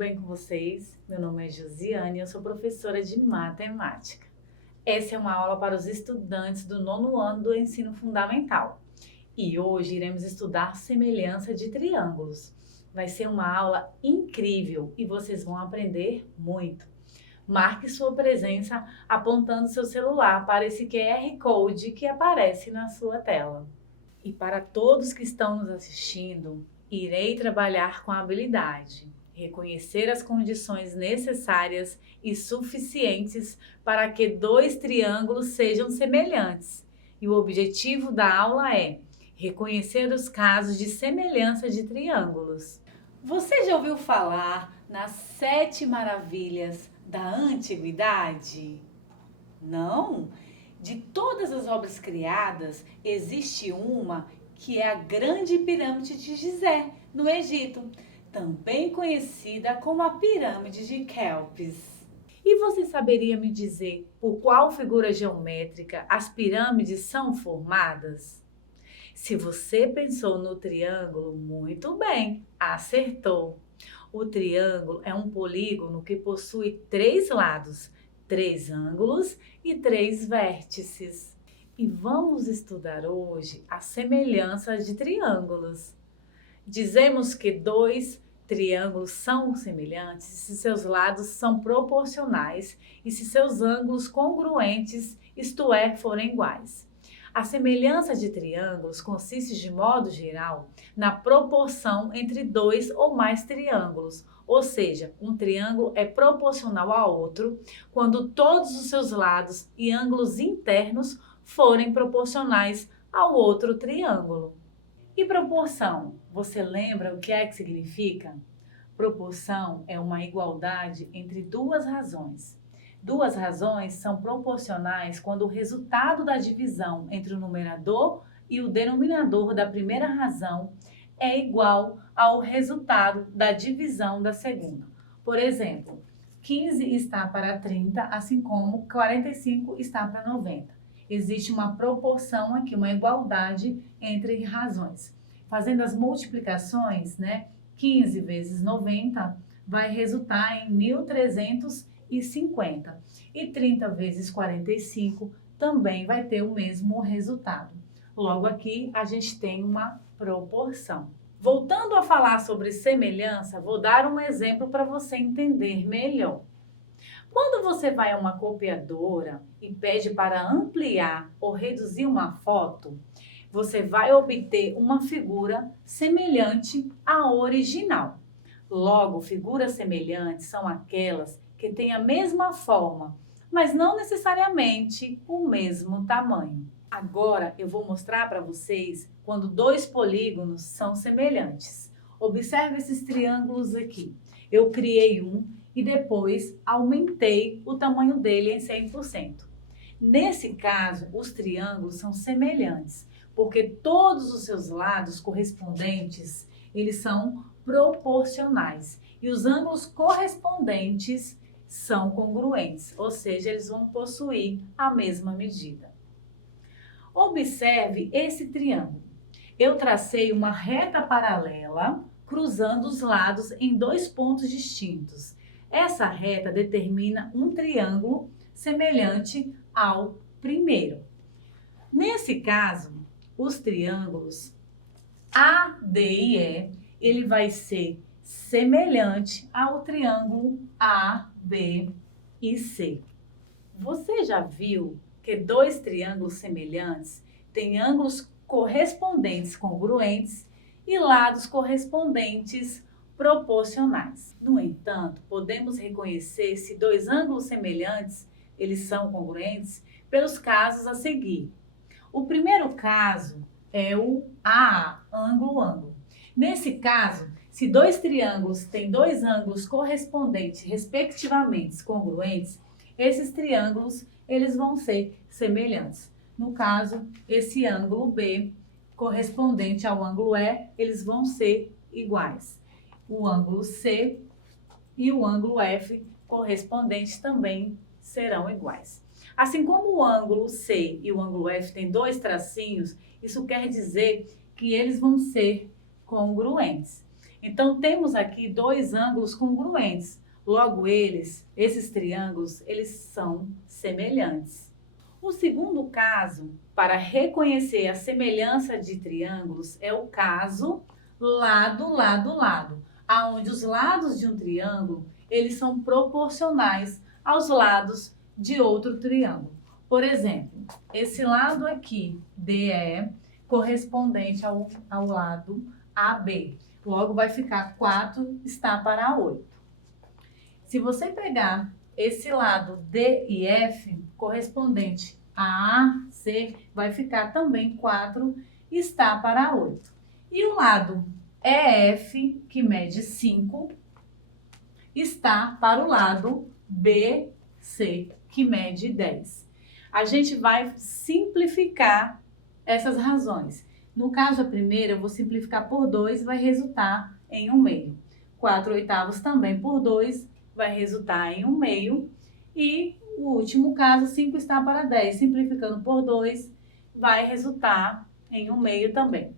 bem com vocês? Meu nome é Josiane e eu sou professora de matemática. Essa é uma aula para os estudantes do nono ano do ensino fundamental. E hoje iremos estudar semelhança de triângulos. Vai ser uma aula incrível e vocês vão aprender muito. Marque sua presença apontando seu celular para esse QR Code que aparece na sua tela. E para todos que estão nos assistindo, irei trabalhar com a habilidade, reconhecer as condições necessárias e suficientes para que dois triângulos sejam semelhantes. E o objetivo da aula é reconhecer os casos de semelhança de triângulos. Você já ouviu falar nas 7 maravilhas da antiguidade? Não? De todas as obras criadas, existe uma que é a Grande Pirâmide de Gizé, no Egito, também conhecida como a Pirâmide de Quéops. E você saberia me dizer por qual figura geométrica as pirâmides são formadas? Se você pensou no triângulo, muito bem, acertou. O triângulo é um polígono que possui 3 lados, 3 ângulos e 3 vértices. E vamos estudar hoje a semelhança de triângulos. Dizemos que 2 triângulos são semelhantes se seus lados são proporcionais e se seus ângulos congruentes, isto é, forem iguais. A semelhança de triângulos consiste, de modo geral, na proporção entre 2 ou mais triângulos, ou seja, um triângulo é proporcional a outro quando todos os seus lados e ângulos internos forem proporcionais ao outro triângulo. E proporção? Você lembra o que é que significa? Proporção é uma igualdade entre duas razões. Duas razões são proporcionais quando o resultado da divisão entre o numerador e o denominador da primeira razão é igual ao resultado da divisão da segunda. Por exemplo, 15 está para 30, assim como 45 está para 90. Existe uma proporção aqui, uma igualdade entre razões. Fazendo as multiplicações, 15 vezes 90 vai resultar em 1.350. E 30 vezes 45 também vai ter o mesmo resultado. Logo aqui a gente tem uma proporção. Voltando a falar sobre semelhança, vou dar um exemplo para você entender melhor. Quando você vai a uma copiadora e pede para ampliar ou reduzir uma foto, você vai obter uma figura semelhante à original. Logo, figuras semelhantes são aquelas que têm a mesma forma, mas não necessariamente o mesmo tamanho. Agora eu vou mostrar para vocês quando 2 polígonos são semelhantes. Observe esses triângulos aqui. Eu criei um e depois aumentei o tamanho dele em 100%. Nesse caso, os triângulos são semelhantes, porque todos os seus lados correspondentes, eles são proporcionais e os ângulos correspondentes são congruentes, ou seja, eles vão possuir a mesma medida. Observe esse triângulo. Eu tracei uma reta paralela cruzando os lados em 2 pontos distintos. Essa reta determina um triângulo semelhante ao primeiro. Nesse caso, os triângulos A, D e E, ele vai ser semelhante ao triângulo A, B e C. Você já viu que 2 triângulos semelhantes têm ângulos correspondentes congruentes e lados correspondentes proporcionais. No entanto, podemos reconhecer se 2 ângulos semelhantes eles são congruentes pelos casos a seguir. O primeiro caso é o AA, ângulo-ângulo. Nesse caso, se 2 triângulos têm 2 ângulos correspondentes, respectivamente congruentes, esses triângulos eles vão ser semelhantes. No caso, esse ângulo B correspondente ao ângulo E, eles vão ser iguais. O ângulo C e o ângulo F correspondentes também serão iguais. Assim como o ângulo C e o ângulo F têm 2 tracinhos, isso quer dizer que eles vão ser congruentes. Então, temos aqui dois ângulos congruentes. Logo, esses triângulos, eles são semelhantes. O segundo caso, para reconhecer a semelhança de triângulos, é o caso lado, lado, lado, aonde os lados de um triângulo, eles são proporcionais aos lados de outro triângulo. Por exemplo, esse lado aqui, DE, correspondente ao lado AB. Logo, vai ficar 4 está para 8. Se você pegar esse lado D e F, correspondente a AC, vai ficar também 4 está para 8. E o lado EF, que mede 5, está para o lado BC, que mede 10. A gente vai simplificar essas razões. No caso, a primeira, eu vou simplificar por 2, vai resultar em 1/2. 4/8 também por 2, vai resultar em 1/2. E o último caso, 5 está para 10. Simplificando por 2, vai resultar em 1/2 também.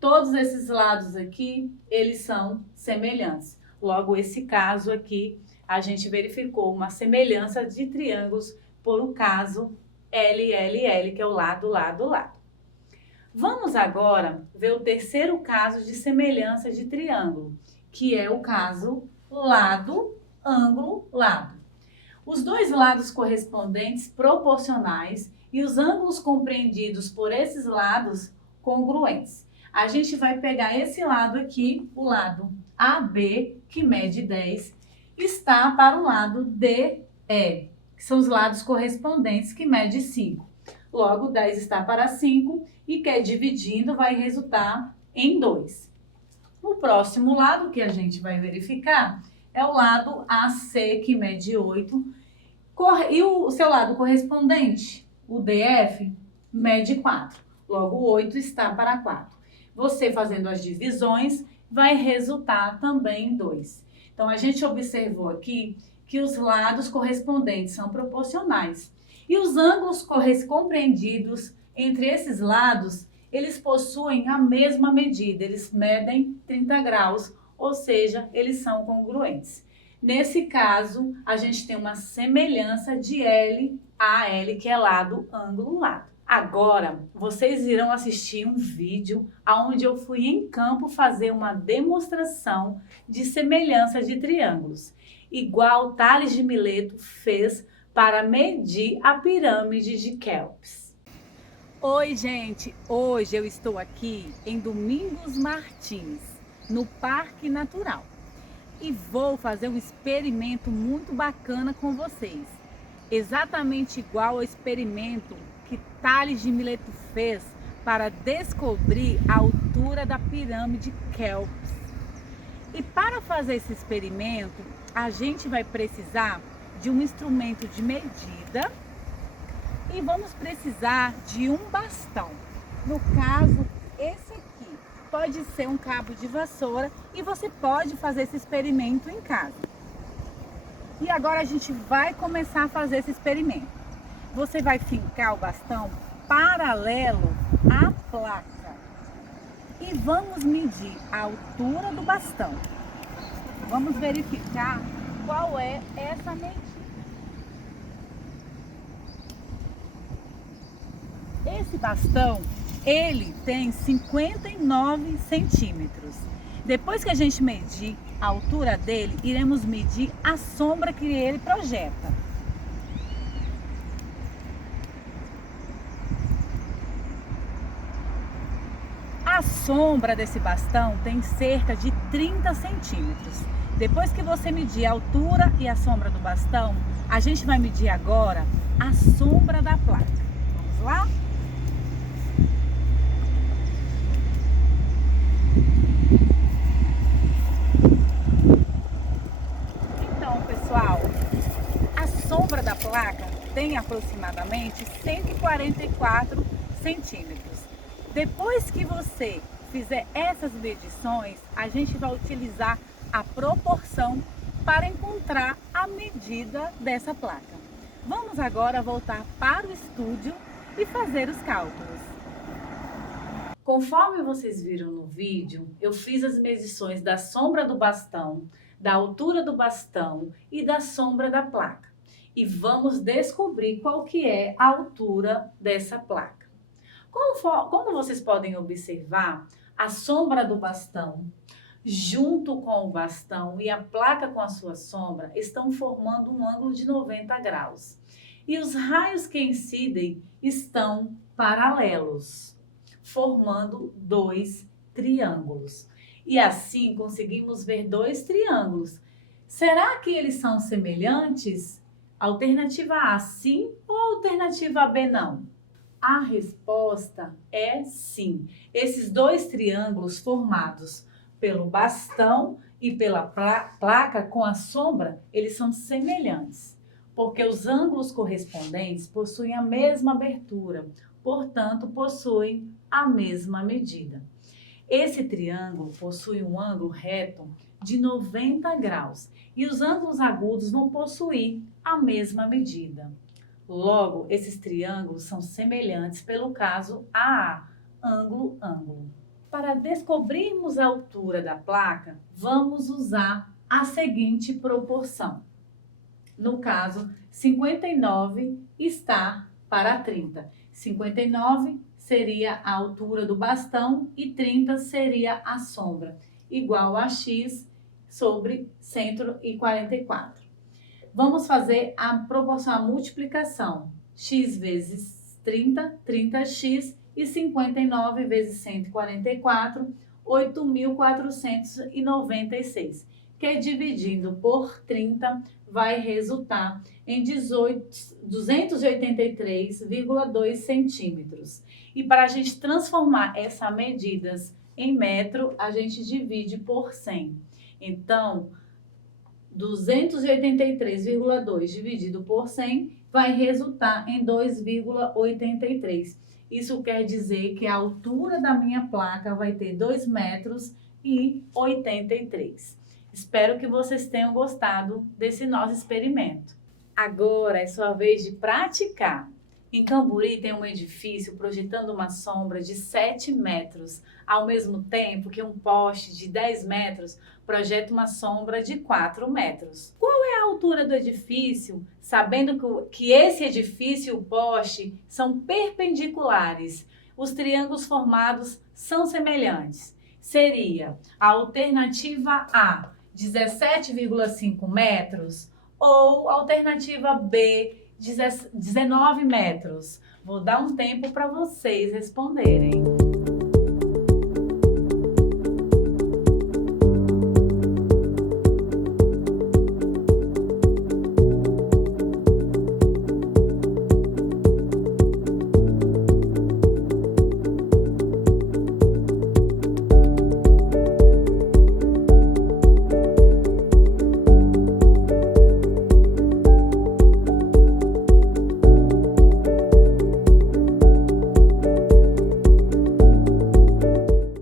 Todos esses lados aqui, eles são semelhantes. Logo, esse caso aqui, a gente verificou uma semelhança de triângulos por o caso LLL, que é o lado, lado, lado. Vamos agora ver o terceiro caso de semelhança de triângulo, que é o caso lado, ângulo, lado. Os dois lados correspondentes proporcionais e os ângulos compreendidos por esses lados congruentes. A gente vai pegar esse lado aqui, o lado AB, que mede 10, está para o lado DE, que são os lados correspondentes, que mede 5. Logo, 10 está para 5 e que dividindo vai resultar em 2. O próximo lado que a gente vai verificar é o lado AC, que mede 8. E o seu lado correspondente, o DF, mede 4. Logo, 8 está para 4. Você fazendo as divisões vai resultar também em 2. Então, a gente observou aqui que os lados correspondentes são proporcionais. E os ângulos compreendidos entre esses lados, eles possuem a mesma medida, eles medem 30 graus, ou seja, eles são congruentes. Nesse caso, a gente tem uma semelhança de L a L, que é lado, ângulo, lado. Agora, vocês irão assistir um vídeo onde eu fui em campo fazer uma demonstração de semelhança de triângulos, igual Tales de Mileto fez para medir a pirâmide de Quéops. Oi, gente! Hoje eu estou aqui em Domingos Martins, no Parque Natural, e vou fazer um experimento muito bacana com vocês, exatamente igual ao experimento que Tales de Mileto fez para descobrir a altura da pirâmide Quéops. E para fazer esse experimento, a gente vai precisar de um instrumento de medida e vamos precisar de um bastão. No caso, esse aqui pode ser um cabo de vassoura e você pode fazer esse experimento em casa. E agora a gente vai começar a fazer esse experimento. Você vai fincar o bastão paralelo à placa e vamos medir a altura do bastão. Vamos verificar qual é essa medida. Esse bastão, ele tem 59 centímetros. Depois que a gente medir a altura dele, iremos medir a sombra que ele projeta. A sombra desse bastão tem cerca de 30 centímetros. Depois que você medir a altura e a sombra do bastão, a gente vai medir agora a sombra da placa. Vamos lá? Então, pessoal, a sombra da placa tem aproximadamente 144 centímetros. Depois que você fizer essas medições, a gente vai utilizar a proporção para encontrar a medida dessa placa. Vamos agora voltar para o estúdio e fazer os cálculos. Conforme vocês viram no vídeo, eu fiz as medições da sombra do bastão, da altura do bastão e da sombra da placa. E vamos descobrir qual que é a altura dessa placa. Como vocês podem observar, a sombra do bastão, junto com o bastão e a placa com a sua sombra, estão formando um ângulo de 90 graus. E os raios que incidem estão paralelos, formando dois triângulos. E assim conseguimos ver dois triângulos. Será que eles são semelhantes? Alternativa A, sim, ou alternativa B, não? A resposta é sim. Esses dois triângulos formados pelo bastão e pela placa com a sombra, eles são semelhantes, porque os ângulos correspondentes possuem a mesma abertura, portanto, possuem a mesma medida. Esse triângulo possui um ângulo reto de 90 graus e os ângulos agudos vão possuir a mesma medida. Logo, esses triângulos são semelhantes pelo caso AA, ângulo-ângulo. Para descobrirmos a altura da placa, vamos usar a seguinte proporção. No caso, 59 está para 30. 59 seria a altura do bastão e 30 seria a sombra, igual a x sobre 144. Vamos fazer a proporção, a multiplicação. X vezes 30, 30x, e 59 vezes 144, 8.496. Que dividindo por 30 vai resultar em 283,2 centímetros. E para a gente transformar essas medidas em metro, a gente divide por 100. Então, 283,2 dividido por 100 vai resultar em 2,83. Isso quer dizer que a altura da minha placa vai ter 2,83 metros. Espero que vocês tenham gostado desse nosso experimento. Agora é sua vez de praticar. Em Camburi tem um edifício projetando uma sombra de 7 metros, ao mesmo tempo que um poste de 10 metros projeta uma sombra de 4 metros. Qual é a altura do edifício, sabendo que esse edifício e o poste são perpendiculares? Os triângulos formados são semelhantes. Seria a alternativa A, 17,5 metros, ou alternativa B, 19 metros. Vou dar um tempo para vocês responderem.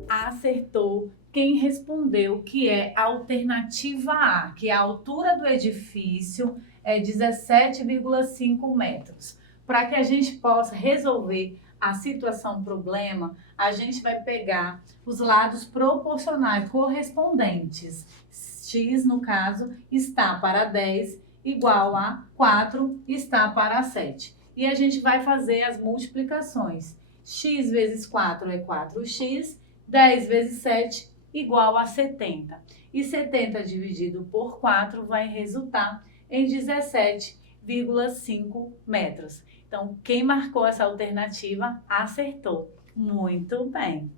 Acertou quem respondeu que é a alternativa A, que a altura do edifício é 17,5 metros. Para que a gente possa resolver a situação problema, a gente vai pegar os lados proporcionais correspondentes. X, no caso, está para 10, igual a 4 está para 7. E a gente vai fazer as multiplicações. X vezes 4 é 4x, 10 vezes 7 igual a 70. E 70 dividido por 4 vai resultar em 17,5 metros. Então, quem marcou essa alternativa acertou. Muito bem.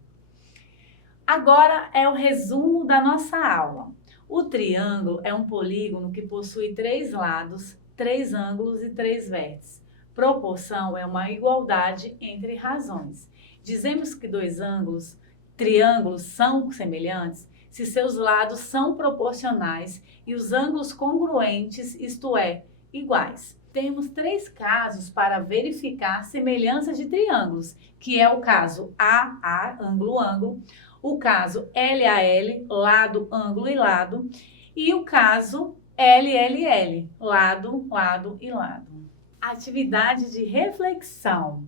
Agora é o resumo da nossa aula. O triângulo é um polígono que possui 3 lados, 3 ângulos e 3 vértices. Proporção é uma igualdade entre razões. Dizemos que triângulos são semelhantes se seus lados são proporcionais e os ângulos congruentes, isto é, iguais. Temos 3 casos para verificar a semelhança de triângulos, que é o caso AA, ângulo-ângulo, o caso LAL, lado, ângulo e lado, e o caso LLL, lado, lado e lado. Atividade de reflexão.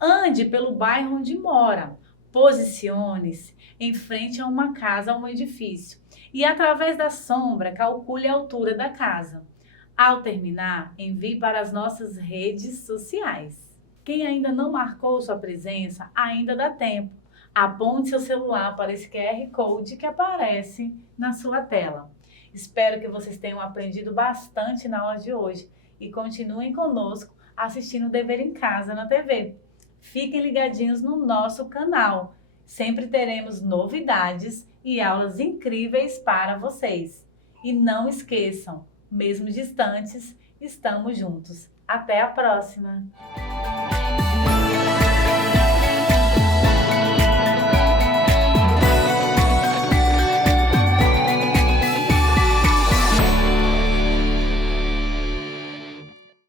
Ande pelo bairro onde mora. Posicione-se em frente a uma casa ou um edifício e, através da sombra, calcule a altura da casa. Ao terminar, envie para as nossas redes sociais. Quem ainda não marcou sua presença, ainda dá tempo. Aponte seu celular para esse QR Code que aparece na sua tela. Espero que vocês tenham aprendido bastante na aula de hoje e continuem conosco assistindo o Dever em Casa na TV. Fiquem ligadinhos no nosso canal. Sempre teremos novidades e aulas incríveis para vocês. E não esqueçam, mesmo distantes, estamos juntos. Até a próxima!